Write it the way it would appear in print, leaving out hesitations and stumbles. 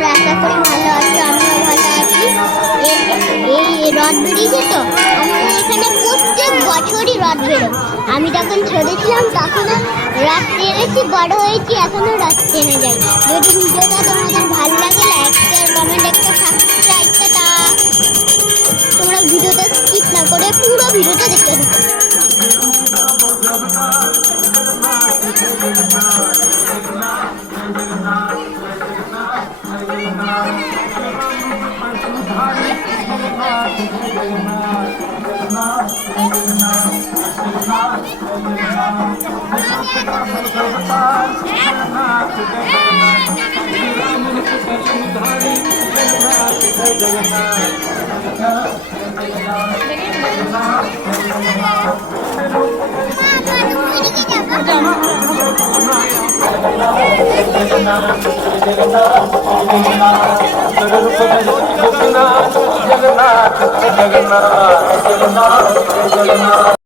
তোমরা আশা করি ভালো আছো, আমিও ভালো আছি। এই রথ বেরিয়েছে তো, আমাদের এখানে প্রত্যেক বছরই রথ বেরোয়। আমি যখন ছোট ছিলাম তখনও রথ টেনেছি, বড় হয়েছি এখনও রথ টেনে যাই। যদি ভিডিওটা তোমাদের ভালো লাগে লাইক শেয়ার কমেন্ট একটা সাবস্ক্রাইব টা। তোমরা ভিডিওটা স্কিপ না করে পুরো ভিডিওটা দেখতে থাকো। जगन्नाथ जगन्नाथ जगन्नाथ जगन्नाथ जगन्नाथ